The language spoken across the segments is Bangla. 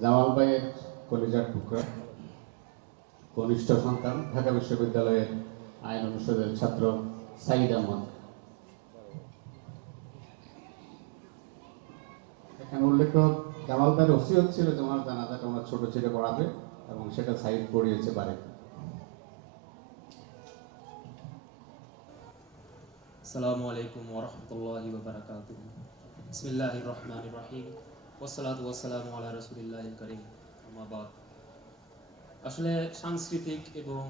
জামাল ভাইয়ের কলিজার টুকরা। কনিষ্ঠ সন্তান, ঢাকা বিশ্ববিদ্যালয়ের আইন অনুষদের ছাত্র সাইদ আহমদ। এখানে উল্লেখ জামাল ভাইয়ের ওসিয়ত ওনার জানাজাটা ওনার ছোট ছেলে পড়াবে এবং সেটা সাইদ পড়িয়েছে বাড়ি আসসালামু আলাইকুম ওরহমতুল্লাহি ওবরাকাতুহ বিসমিল্লাহির রহমানির রহিম। আসলে সাংস্কৃতিক এবং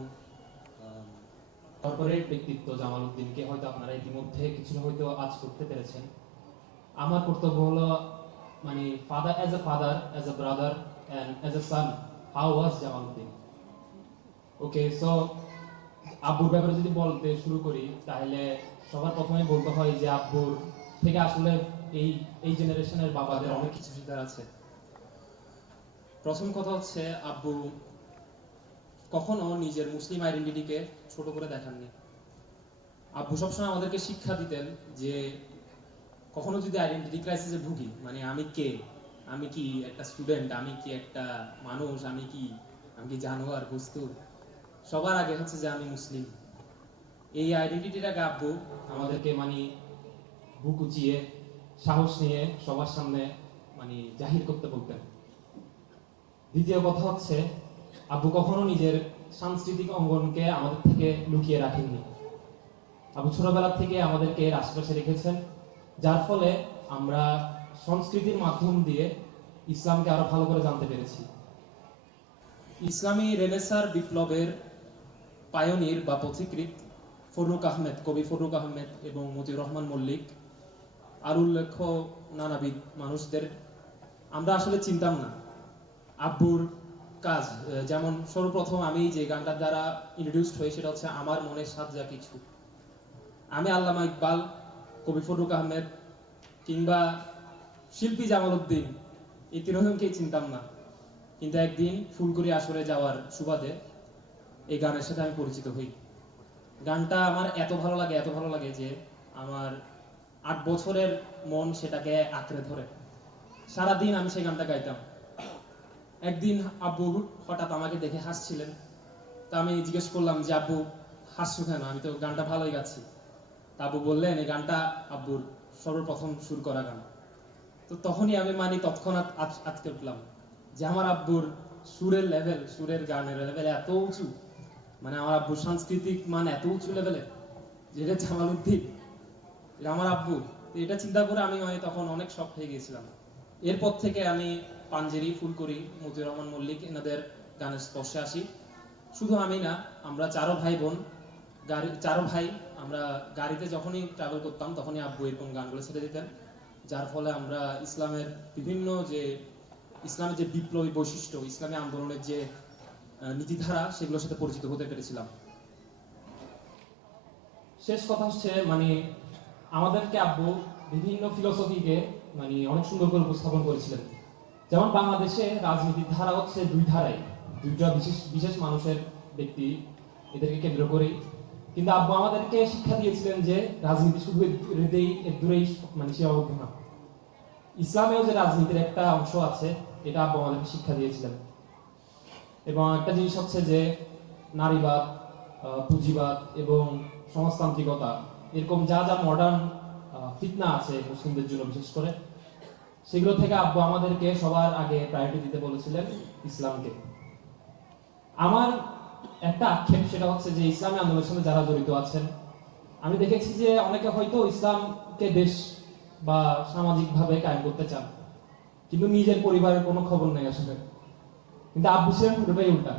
কর্পোরেট ব্যক্তিত্ব জামাল উদ্দিনকে হয়তো আপনারা ইতিমধ্যে কিছু হয়তো আজ করতে পেরেছেন। আমার কর্তব্য হলো মানে father as a father as a brother and as a son how was Jamal Uddin? Okay so আব্বুর ব্যাপারে যদি বলতে শুরু করি, তাহলে সবার প্রথমে বলতে হয় যে আব্বুর থেকে আসলে এই এই জেনারেশনের বাবাদের অনেক কিছু শিকার আছে। প্রথম কথা হচ্ছে, আব্বু কখনো নিজের মুসলিম আইডেন্টিটিকে ছোট করে দেখাননি। আব্বু সবসময় আমাদেরকে শিক্ষা দিতেন যে কখনো যদি আইডেন্টিটি ক্রাইসিসে ভুগি মানে আমি কে? আমি কি একটা স্টুডেন্ট আমি কি একটা মানুষ? আমি কি আমি কি জানোয়ার বস্তু সবার আগে হচ্ছে যে আমি মুসলিম। এই আইডেন্টিটিটাকে আব্বু আমাদেরকে মানে বুক উঁচিয়ে সাহস নিয়ে সবার সামনে মানে জাহির করতে বলতেন। দ্বিতীয় কথা হচ্ছে, আব্বু কখনো নিজের সাংস্কৃতিক অঙ্গনকে আমাদের থেকে লুকিয়ে রাখেননি। আবু ছোটবেলা থেকে আমাদেরকে এর আশেপাশে রেখেছেন, যার ফলে আমরা সংস্কৃতির মাধ্যম দিয়ে ইসলামকে আরও ভালো করে জানতে পেরেছি। ইসলামী রেনেসার বিপ্লবের পায়নির বা পথিকৃত ফরুক আহমেদ, কবি ফরুক আহমেদ এবং মতিউর রহমান মল্লিক আর উল্লেখ্য নানাবিধ মানুষদের। আমরা আসলে চিনতাম না। আব্বুর কাজ যেমন সর্বপ্রথম আমি যে গানটার দ্বারা ইন্ট্রোডিউসড হই সেটা হচ্ছে আমার মনের সাথ যা কিছু। আমি আল্লামা ইকবাল, কবি ফরুক আহমেদ কিংবা শিল্পী জামাল উদ্দিন, এই তিনজনকেই চিনতাম না। কিন্তু একদিন ফুলকুড়ি আসরে যাওয়ার সুবাদে এই গানের সাথে আমি পরিচিত হই। গানটা আমার এত ভালো লাগে, এত ভালো লাগে যে আমার আট বছরের মন সেটাকে আঁকড়ে ধরে। সারাদিন আমি সেই গানটা গাইতাম। একদিন আব্বু হঠাৎ আমাকে দেখে হাসছিলেন। তা আমি জিজ্ঞেস করলাম যে, আব্বু, হাসছো কেন? আমি তো গানটা ভালোই গাচ্ছি। তা আব্বু বললেন, এই গানটা আব্বুর সর্বপ্রথম সুর করা গান। তো তখনই আমি মানে তৎক্ষণাৎ আটকে উঠলাম যে, আমার আব্বুর সুরের লেভেল সুরের গানের লেভেল এত উঁচু। মানে আমার আব্বুর সাংস্কৃতিক মান এত উঁচু লেভেলে যেটা জামাল উদ্দিন। এটা আমার আব্বু এটা চিন্তা করে আমি মানে তখন অনেক শখ হয়ে গিয়েছিলাম। এরপর থেকে আমি পাঞ্জেরি ফুলকরি মতিউর রহমান মল্লিক এনাদের গানের স্পর্শে আসি। শুধু আমি না, আমরা চারো ভাই বোন, গাড়ি, চারো ভাই, আমরা গাড়িতে যখনই ট্রাভেল করতাম তখনই আব্বু এরকম গানগুলো ছেড়ে দিতেন। যার ফলে আমরা ইসলামের বিভিন্ন যে, ইসলামের যে বিপ্লবী বৈশিষ্ট্য, ইসলামী আন্দোলনের যে নীতিধারা, সেগুলোর সাথে পরিচিত হতে পেরেছিলাম। শেষ কথা হচ্ছে মানে আমাদেরকে আব্বু বিভিন্ন ফিলোসফিকে মানে অনেক সুন্দর করে উপস্থাপন করেছিলেন। যেমন বাংলাদেশে রাজনীতির ধারা হচ্ছে দুই ধারাই। দুইটা বিশেষ বিশেষ মানুষের ব্যক্তি এদেরকে কেন্দ্র করেই। কিন্তু আব্বু আমাদেরকে শিক্ষা দিয়েছিলেন যে রাজনীতি শুধু হৃদয় এর দূরেই মানে সীমাবদ্ধ না। ইসলামেও যে রাজনীতির একটা অংশ আছে, এটা আব্বু আমাদেরকে শিক্ষা দিয়েছিলেন। এবং একটা জিনিস হচ্ছে যে নারীবাদ পুঁজিবাদ এবং সমাজতান্ত্রিকতা এরকম যা যা মডার্ন ফিতনা আছে মুসলিমদের জন্য, বিশেষ করে, সেগুলো থেকে আব্বু আমাদেরকে সবার আগে প্রায়োরিটি দিতে বলেছিলেন ইসলামকে। আমার একটা আক্ষেপ, সেটা হচ্ছে যে ইসলামী আন্দোলনের সঙ্গে যারা জড়িত আছেন, আমি দেখেছি যে অনেকে হয়তো ইসলামকে দেশ বা সামাজিকভাবে কায়েম করতে চান, কিন্তু নিজের পরিবারের কোনো খবর নেই আসলে। কিন্তু আব্বু ছিলেন পুরোটাই উল্টা।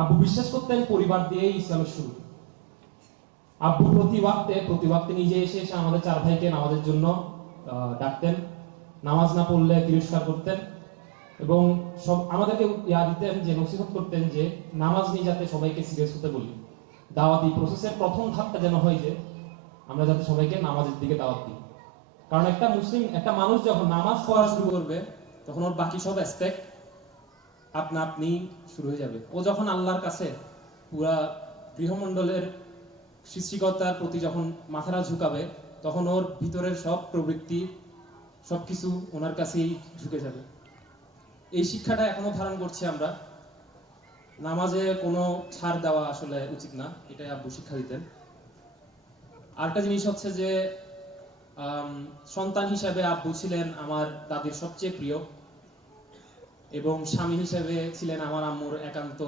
আব্বু বিশ্বাস করতেন পরিবার দিয়েই ইসলামের শুরু। আব্বু প্রতি ওয়াক্তে প্রতি ওয়াক্তে নিজে এসে এসে আমাদের চার ভাইকে নামাজের জন্য ডাকতেন। নামাজ না পড়লে তিরস্কার করতেন। এবং সব আমাদেরকে ইয়া দিতেন যে, নসিহত করতেন যে, নামাজ নিয়ে যাতে সবাইকে সিরিয়াস হতে বলি। দাওয়াতি প্রসেসের প্রথম ধাপটা যেন হয় যে, আমরা যাতে সবাইকে নামাজের দিকে দাওয়াত দিই। কারণ একটা মুসলিম, একটা মানুষ যখন নামাজ পড়া শুরু করবে, তখন ওর বাকি সব অ্যাসপেক্ট আপনা আপনি শুরু হয়ে যাবে। ও যখন আল্লাহর কাছে পুরা গৃহমণ্ডলের সৃষ্টিকর্তার প্রতি যখন মাথাটা ঝুঁকাবে, তখন ওর ভিতরের সব প্রবৃত্তি, সবকিছু ওনার কাছেই ঝুঁকে যাবে। এই শিক্ষাটা এখনও ধারণ করছি আমরা। নামাজে কোনো ছাড় দেওয়া আসলে উচিত না, এটাই আব্বু শিক্ষা দিতেন। আরেকটা জিনিস হচ্ছে যে সন্তান হিসাবে আব্বু ছিলেন আমার দাদির সবচেয়ে প্রিয় এবং স্বামী হিসেবে ছিলেন আমার আম্মুর একান্ত